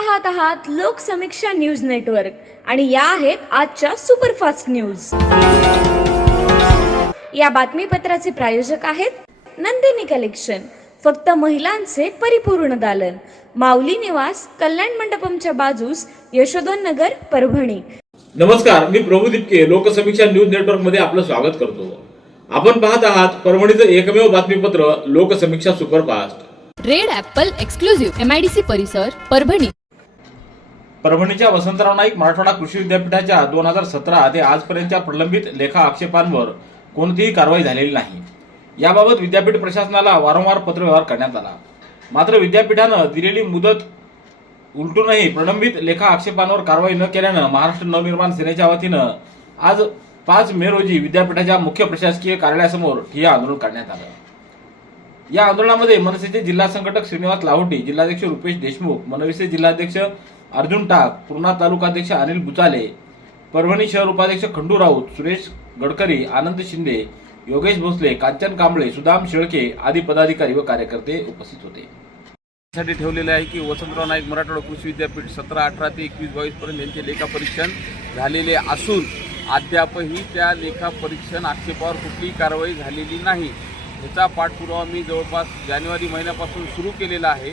पाहत आहात Loksamiksha news network आणि या आहेत आजच्या सुपरफास्ट न्यूज। या बातमीपत्राचे प्रायोजक आहेत नंदिनी कलेक्शन, फक्त महिलांचे परिपूर्ण दालन, माऊली निवास, कल्याण मंडपमच्या बाजूस, यशोधन नगर, परभणी। नमस्कार, मी प्रभू दिपके लोकसमीक्षा न्यूज नेटवर्क मध्ये आपलं स्वागत करतो। आपण पाहत आहात परभणीचं एकमेव बातमीपत्र Loksamiksha superfast. Red Apple exclusive MIDC परिसर परभणी। परभणीच्या वसंतराव नाईक मराठवाडा कृषी विद्यापीठाच्या 2017 ते आजपर्यंतच्या प्रलंबित लेखा आक्षेपांवर कोणतीही कारवाई झालेली नाही। याबाबत विद्यापीठ प्रशासनाला वारंवार पत्रव्यवहार करण्यात आला, मात्र विद्यापीठानं दिलेली मुदत उलटूनही प्रलंबित लेखा आक्षेपांवर कारवाई न केल्यानं महाराष्ट्र नवनिर्माण सेनेच्या वतीनं आज 5 मे रोजी विद्यापीठाच्या मुख्य प्रशासकीय कार्यालयासमोर ठिय्या आंदोलन करण्यात आलं। या आंदोलनामध्ये मनसेचे जिल्हा संघटक श्रीनिवास लाहोटी, जिल्हाध्यक्ष रुपेश देशमुख, मनविसे जिल्हाध्यक्ष अर्जुन टाक, पूर्णा तालुकाध्यक्ष अनिल बुचाले, परभणी शहर उपाध्यक्ष खंडू राऊत, सुरेश गडकरी, आनंद शिंदे, योगेश भोसले, कांचन कांबळे, सुदाम शेळके आदी पदाधिकारी व कार्यकर्ते उपस्थित होते। साठी ठेवलेले आहे की वसंतराव नाईक मराठवाडा कृषी विद्यापीठ 17, 18 ते 21, 22 पर्यंत यांचे लेखा परीक्षण झालेले असून अद्यापही त्या लेखा परीक्षण आक्षेपावर कुठलीही कारवाई झालेली नाही। याचा पाठपुरावा मी जवळपास जानेवारी महिन्यापासून सुरू केलेला आहे।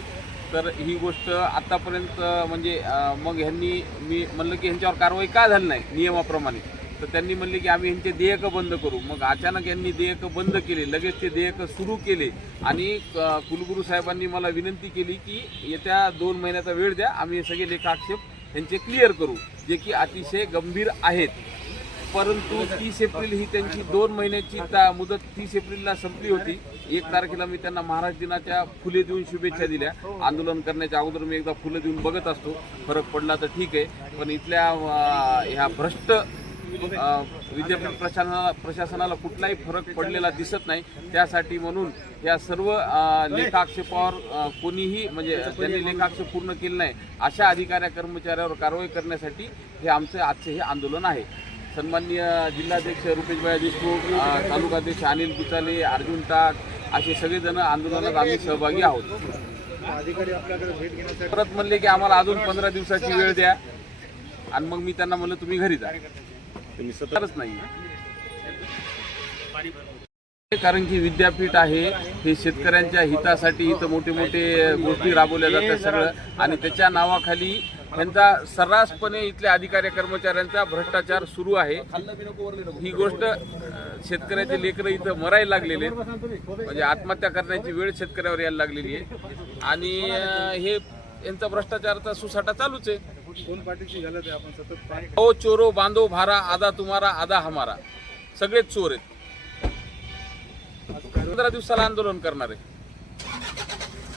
तर ही गोष्ट आतापर्यंत म्हणजे मग ह्यांनी मी म्हणलं की ह्यांच्यावर कारवाई का झाली नाही नियमाप्रमाणे, तर त्यांनी म्हणले की आम्ही ह्यांचे देयकं बंद करू। मग अचानक यांनी देयकं बंद केले, लगेच ते देयकं सुरू केले आणि कुलगुरू साहेबांनी मला विनंती केली की येत्या 2 महिन्याचा वेळ द्या, आम्ही हे सगळे लेखाक्षेप ह्यांचे क्लिअर करू, जे की अतिशय गंभीर आहेत। परंतु 30 एप्रिल ही त्यांची 2 महिन्याची मुदत 30 एप्रिलला संपली होती। 1 तारखेला मी त्यांना महाराष्ट्र दिनाच्या फुले देऊन शुभेच्छा दिल्या। आंदोलन करण्याच्या अगोदर मी एकदा फुलं देऊन बघत असतो, फरक पडला तर ठीक आहे, पण इथल्या ह्या भ्रष्ट विद्यापीठ प्रशासनाला कुठलाही फरक पडलेला दिसत नाही। त्यासाठी म्हणून या सर्व लेखाक्षेपावर कोणीही म्हणजे त्यांनी लेखाक्षेप पूर्ण केले नाही अशा अधिकारी कर्मचाऱ्यावर कारवाई करण्यासाठी हे आमचे आजचे हे आंदोलन आहे। सन्माननीय जिल्हाध्यक्ष रुपेश देशमुख, तालुकाध्यक्ष अनिल बुचाले, अर्जुन टाक असे सगळेजण आंदोलनात आम्ही सहभागी आहोत। अधिकारी आपल्याकडे भेट घेण्यासाठी परत म्हणले की आम्हाला अजून 15 दिवसाची वेळ द्या, आणि मग मी त्यांना म्हणलं तुम्ही घरी जा। तुम्ही सतरच नाही, कारण की विद्यापीठ आहे हे शेतकऱ्यांच्या हितासाठी इथं मोठे मोठे गोष्टी राबवल्या जातात सगळं, आणि त्याच्या नावाखाली यांचा सर्रासपणे इथल्या अधिकारी कर्मचाऱ्यांचा भ्रष्टाचार सुरू आहे। ही गोष्ट शेतकऱ्याचे लेकरं इथं मरायला लागलेले, म्हणजे आत्महत्या करण्याची वेळ शेतकऱ्यावर यायला लागलेली आहे, आणि हे यांचा भ्रष्टाचाराचा सुसाटा चालूच आहे। कोण पार्टीची गलत आहे आपण सतत ओ चोरो बांधो भारा, आधा तुम्हारा आधा हमारा, सगळेच चोर आहेत। 15 दिवसाला आंदोलन करणार आहे,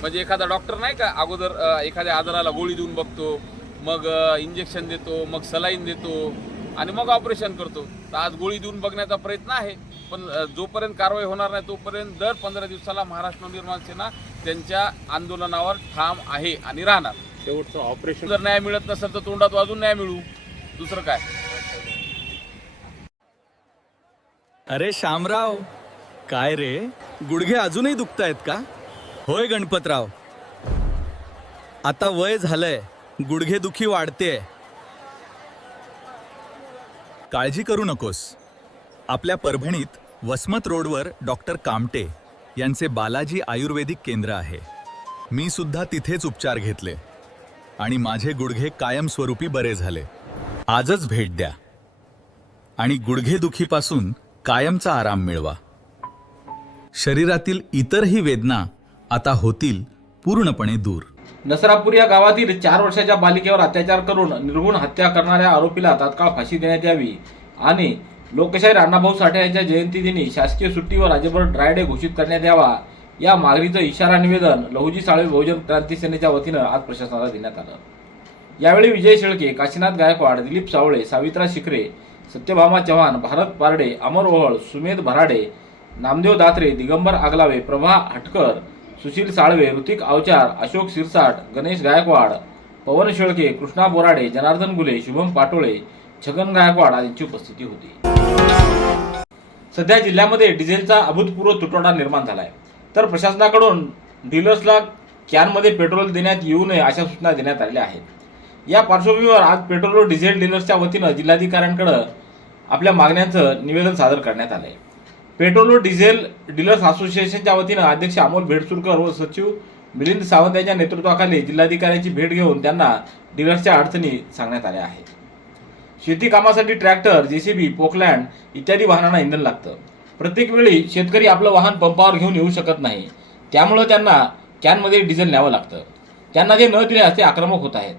म्हणजे एखादा डॉक्टर नाही का अगोदर एखाद्या आजाराला गोळी देऊन बघतो, मग इंजेक्शन देतो, मग सलाईन देतो आणि मग ऑपरेशन करतो। तर आज गोळी देऊन बघण्याचा प्रयत्न आहे, पण जोपर्यंत कारवाई होणार नाही तोपर्यंत दर 15 दिवसाला महाराष्ट्र नवनिर्माण सेना त्यांच्या आंदोलनावर ठाम आहे आणि राहणार। शेवटचं ऑपरेशन जर न्याय मिळत नसेल तर तोंडात वाजून न्याय मिळू, दुसरं काय। अरे शामराव, काय रे, गुडघे अजूनही दुखतायत का? होय गणपतराव, आता वय झालंय, गुडघे दुखी वाढतेय। काळजी करू नकोस, आपल्या परभणीत वसमत रोडवर डॉक्टर कामटे यांचे बालाजी आयुर्वेदिक केंद्र आहे। मी सुद्धा तिथेच उपचार घेतले आणि माझे गुडघे कायमस्वरूपी बरे झाले। आजच भेट द्या आणि गुडघेदुखीपासून कायमचा आराम मिळवा। शरीरातील इतरही वेदना आता होतील पूर्णपणे दूर। नसरापूर या गावातील 4 वर्षाच्या बालिकेवर अत्याचार करून निर्घृण हत्या करणाऱ्या आरोपीला तात्काळ फाशी देण्यात यावी आणि लोकशाहीर अण्णाभाऊ साठे यांच्या जयंतीदिनी शासकीय सुट्टीवर राज्यभर ड्राय डे घोषित करण्यात यावा, या मागणीचं इशारा निवेदन लहुजी साळवे बहुजन क्रांती सेनेच्या वतीनं आज प्रशासनाला देण्यात आलं। यावेळी विजय शेळके, काशीनाथ गायकवाड, दिलीप सावळे, सावित्रा शिखरे, सत्यभामा चव्हाण, भारत पारडे, अमर ओहळ, सुमेध भराडे, नामदेव दात्रे, दिगंबर आगलावे, प्रभा हटकर, सुशील साळवे, ऋतिक अवचार, अशोक सिरसाट, गणेश गायकवाड, पवन शेळके, कृष्णा बोराडे, जनार्दन गुले, शुभम पाटोळे, छगन गायकवाड आदींची उपस्थिती होती। सध्या जिल्ह्यामध्ये डिझेलचा अभूतपूर्व तुटवडा निर्माण झाला आहे, तर प्रशासनाकडून डीलर्सला कॅनमध्ये पेट्रोल देण्यात येऊ नये अशा सूचना देण्यात आलेल्या आहेत। या पार्श्वभूमीवर आज पेट्रोल व डिझेल डीलर्सच्या वतीनं जिल्हाधिकाऱ्यांकडे आपल्या मागण्यांचं निवेदन सादर करण्यात आलंय. पेट्रोल व डिझेल डीलर्स असोसिएशनच्या वतीनं अध्यक्ष अमोल भेडसुरकर व सचिव मिलिंद सावंत यांच्या नेतृत्वाखाली जिल्हाधिकाऱ्यांची भेट घेऊन त्यांना डीलर्सच्या अडचणी सांगण्यात आल्या आहेत. शेती कामासाठी ट्रॅक्टर, जेसीबी, पोकलँड इत्यादी वाहनांना इंधन लागतं. प्रत्येक वेळी शेतकरी आपलं वाहन पंपावर घेऊन येऊ शकत नाही, त्यामुळं त्यांना कॅनमध्ये डिझेल न्यावं लागतं. त्यांना ते न दिल्यास ते आक्रमक होत आहेत.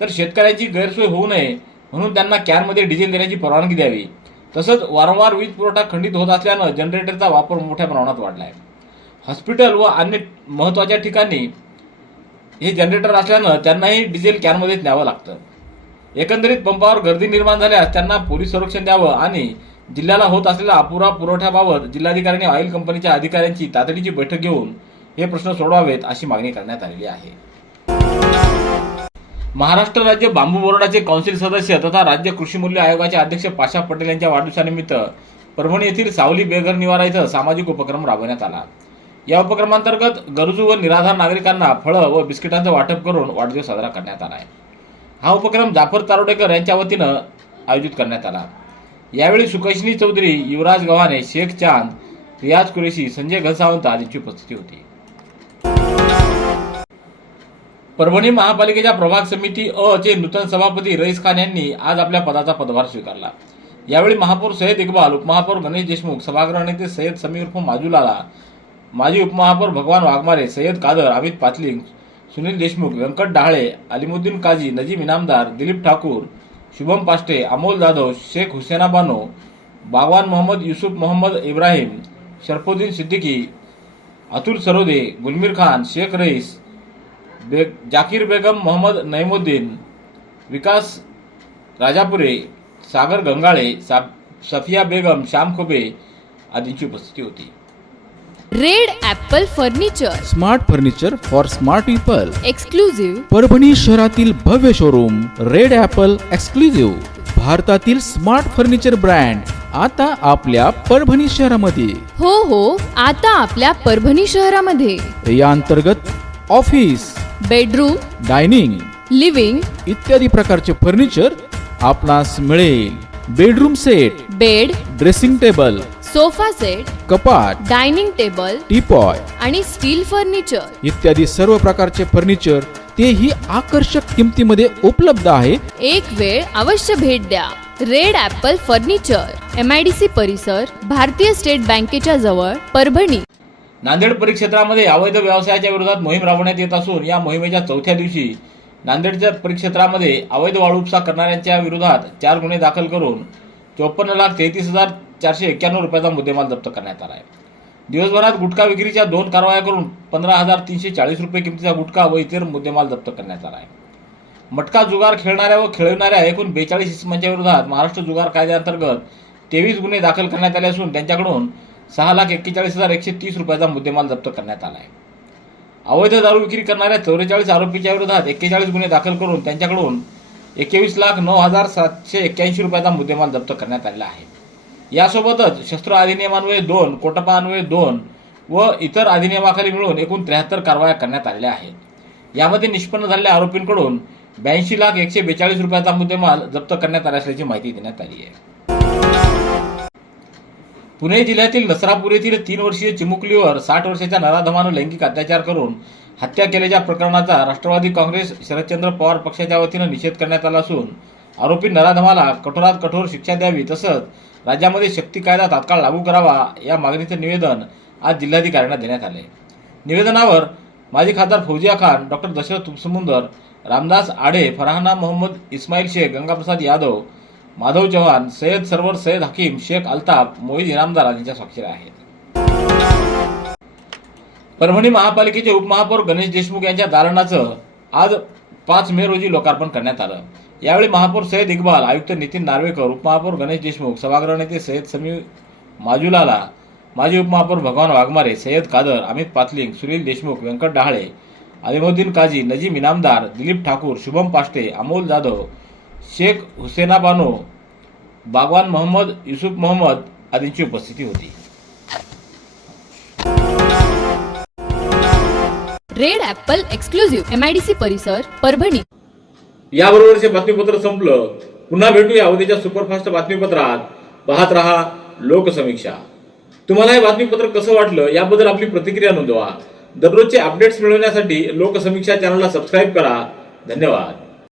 तर शेतकऱ्यांची गैरसोय होऊ नये म्हणून त्यांना कॅनमध्ये डिझेल देण्याची परवानगी द्यावी. तसंच वारंवार वीज पुरवठा खंडित होत असल्यानं जनरेटरचा वापर मोठ्या प्रमाणात वाढला आहे. हॉस्पिटल व अन्य महत्त्वाच्या ठिकाणी हे जनरेटर असल्यानं त्यांनाही डिझेल कॅनमध्येच न्यावं लागतं. एकंदरीत पंपावर गर्दी निर्माण झाल्यास त्यांना पोलीस संरक्षण द्यावं आणि जिल्ह्याला होत असलेल्या अपुरा पुरवठ्याबाबत जिल्हाधिकाऱ्यांनी ऑइल कंपनीच्या अधिकाऱ्यांची तातडीची बैठक घेऊन हे प्रश्न सोडवावेत अशी मागणी करण्यात आलेली आहे. महाराष्ट्र राज्य बांबू बोर्डाचे कौन्सिल सदस्य तथा राज्य कृषी मूल्य आयोगाचे अध्यक्ष पाशा पटेल यांच्या वाढदिवसानिमित्त परभणी येथील सावली बेघर निवारा इथं सामाजिक उपक्रम राबवण्यात आला. या उपक्रमांतर्गत गरजू व निराधार नागरिकांना फळं व बिस्किटांचं वाटप करून वाढदिवस साजरा करण्यात आला आहे. हा उपक्रम जाफर तारोडेकर यांच्या वतीनं आयोजित करण्यात आला. यावेळी सुकैशनी चौधरी, युवराज गव्हाणे, शेख चांद, रियाज कुरेशी, संजय घनसावंत आदींची उपस्थिती होती. परभणी महापालिकेच्या प्रभाग समिती अ चे नूतन सभापती रईस खान यांनी आज आपल्या पदाचा पदभार स्वीकारला. यावेळी महापौर सय्यद इक्बाल, उपमहापौर गणेश देशमुख, सभागृह नेते सय्यद समीर उर्फ माजूलाला, माजी उपमहापौर भगवान वाघमारे, सय्यद कादर, अमित पातलिंग, सुनील देशमुख, व्यंकट डहाळे, अलिमुद्दीन काजी, नजीम इनामदार, दिलीप ठाकूर, शुभम पाष्टे, अमोल जाधव, शेख हुसेना बानो, बागवान मोहम्मद युसुफ मोहम्मद इब्राहिम, शरफुद्दीन सिद्दीकी, अतुल सरोदे, गुलमीर खान, शेख रईस, जाकीर बेगम, मोहम्मद नईमुद्दीन, विकास राजापुरे, सागर गंगाळे, सफिया बेगम, श्याम खोबे आदींची उपस्थिती होती. Red Apple furniture, smart furniture for smart people. Exclusive Parbhani शहरातील भव्य शोरूम रेड ॲपल एक्सक्लुझिव्ह, भारतातील स्मार्ट फर्निचर ब्रँड आता आपल्या परभणी शहरामध्ये. हो, आता आपल्या परभणी शहरामध्ये. या अंतर्गत ऑफिस, बेडरूम, डायनिंग, लिव्हिंग इत्यादी प्रकारचे फर्निचर आपणास मिळेल. Bedroom set, bed, dressing table, sofa set, कपाट, डायनिंग टेबल टीपॉय आणि स्टील फर्निचर इत्यादी सर्व प्रकारचे फर्निचर तेही आकर्षक किमतीमध्ये उपलब्ध आहे. एक वेळ अवश्य भेट द्या. रेड ॲपल फर्निचर, MIDC परिसर, भारतीय स्टेट बँकेच्या जवळ, परभणी. नांदेड परिक्षेत्रामध्ये अवैध व्यवसायाच्या विरोधात मोहीम राबवण्यात येत असून या मोहिमेच्या चौथ्या दिवशी नांदेडच्या परिक्षेत्रामध्ये अवैध वाळू उपसा करणाऱ्यांच्या विरोधात 4 गुन्हे दाखल करून 54,33,491 रुपयाचा मुद्देमाल जप्त करण्यात आला आहे. दिवसभरात गुटखा विक्रीच्या 2 कारवाया करून 15,340 रुपये किमतीचा गुटखा व इतर मुद्देमाल जप्त करण्यात आला आहे. मटका जुगार खेळणाऱ्या व खेळवणाऱ्या एकूण 42 इसमांच्या विरोधात महाराष्ट्र जुगार कायद्याअंतर्गत 23 गुन्हे दाखल करण्यात आले असून त्यांच्याकडून 6,41,130 रुपयाचा मुद्देमाल जप्त करण्यात आला आहे. अवैध दारू विक्री करणाऱ्या 44 आरोपींच्या विरोधात 41 गुन्हे दाखल करून त्यांच्याकडून 21,09,781 रुपयाचा मुद्देमाल जप्त करण्यात आलेला आहे. यासोबतच शस्त्र अधिनियमान्वये 2, कोटपा अन्वये 2 व इतर अधिनियमाखाली मिळून एकूण 73 कारवाया करण्यात आलेल्या आहेत. यामध्ये निष्पन्न झालेल्या आरोपींकडून 82,142 रुपयाचा मुद्देमाल जप्त करण्यात आला असल्याची माहिती देण्यात आली आहे. पुणे जिल्ह्यातील नसरापूर येथील 3 वर्षीय चिमुकलीवर 60 वर्षाच्या नराधमानं लैंगिक अत्याचार करून हत्या केल्याच्या प्रकरणाचा राष्ट्रवादी काँग्रेस शरदचंद्र पवार पक्षाच्या वतीनं निषेध करण्यात आला असून आरोपी नराधमाला कठोरात कठोर शिक्षा द्यावी तसंच राज्यामध्ये शक्ती कायदा तात्काळ लागू करावा या मागणीचे निवेदन आज जिल्हाधिकाऱ्यांना देण्यात आले. निवेदनावर माजी खासदार फौजिया खान, डॉक्टर दशरथ उपसमुंदर, रामदास आडे, फरहाना मोहम्मद इस्माईल शेख, गंगाप्रसाद यादव, माधव चव्हाण, सय्यद सरवर सय्यद हकीम, शेख अल्ताफ, मोहित इनामदार यांच्या स्वाक्षऱ्या आहेत. परभणी महापालिकेचे उपमहापौर गणेश देशमुख यांच्या दालनाचं आज 5 मे रोजी लोकार्पण करण्यात आलं. यावेळी महापौर सय्यद इक्बाल, आयुक्त नितीन नार्वेकर, उपमहापौर गणेश देशमुख, सभागृह नेते सय्यद समीर माजूलाला, माजी उपमहापौर भगवान वाघमारे, सय्यद कादर, अमित पातलिंग, सुनील देशमुख, व्यंकट डहाळे, अलिमुद्दीन काजी, नजीम इनामदार, दिलीप ठाकूर, शुभम पाष्टे, अमोल जाधव, शेख हुसेना बानो, बागवान मोहम्मद युसुफ मोहम्मद आदींची उपस्थिती होती. रेड ॲपल एक्सक्लुझिव्ह, MIDC परिसर, परभणी. याबरोबरचे बातमीपत्र संपलं. पुन्हा भेटूया उद्याच्या सुपरफास्ट बातमीपत्रात. पाहत रहा लोकसमीक्षा. तुम्हाला हे बातमीपत्र कसं वाटलं याबद्दल आपली प्रतिक्रिया नोंदवा. दररोजचे अपडेट्स मिळवण्यासाठी लोकसमीक्षा चॅनलला सबस्क्राईब करा. धन्यवाद.